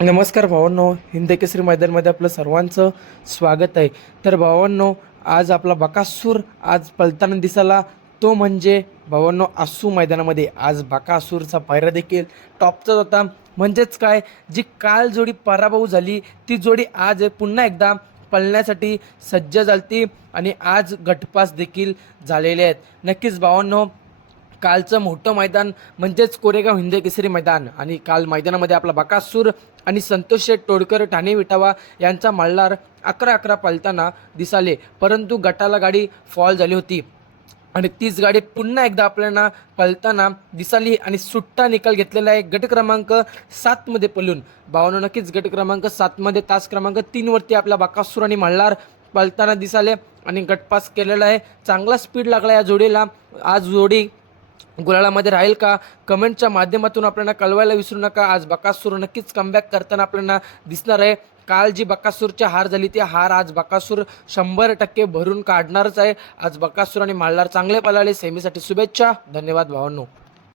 नमस्कार भावांनो, हिंद केसरी मैदानमध्ये आपलं सर्वांचं स्वागत आहे. तर भावांनो, आज आपला बकासूर आज पलताना दिसाला, तो म्हणजे भावांनो आसू मैदानामध्ये आज बकासूरचा पायरा देखील टॉपचाच होता. म्हणजेच काय, जी काल जोडी पराभव झाली ती जोडी आज पुन्हा एकदा पळण्यासाठी सज्ज झालती आणि आज गटपास देखील झालेले आहेत. नक्कीच भावांनो, कालचं मोठं मैदान म्हणजेच कोरेगाव हिंद केसरी मैदान आणि काल मैदानामध्ये आपला बकासूर आणि संतोष शेठ तोडकर ठाणे विटावा यांचा मल्हार 11-11 पळताना दिसाले, परंतु गटाला गाडी फॉल झाली होती आणि तीच गाडी पुन्हा एकदा आपल्याला पळताना दिसाली आणि सुट्टा निकाल घेतलेला आहे गट क्रमांक 7 मध्ये पळून. भावनो, नक्कीच गट क्रमांक 7 मध्ये तास क्रमांक 3 वरती आपला बकासूर आणि मल्हार पळताना दिसाले आणि गटपास केलेला आहे. चांगला स्पीड लागला या जोडीला. आज जोडी गुलालामध्ये राहील का, कमेंटच्या माध्यमातून आपल्याला कळवायला विसरू नका. आज बकासूर नक्कीच कमबॅक करताना आपल्याला दिसणार आहे. काल जी बकासूरची हार झाली ती हार आज बकासूर 100% भरून काढणारच आहे. आज बकासूर आणि मल्हार चांगले पळाले. सेमीसाठी शुभेच्छा. धन्यवाद भावांनो.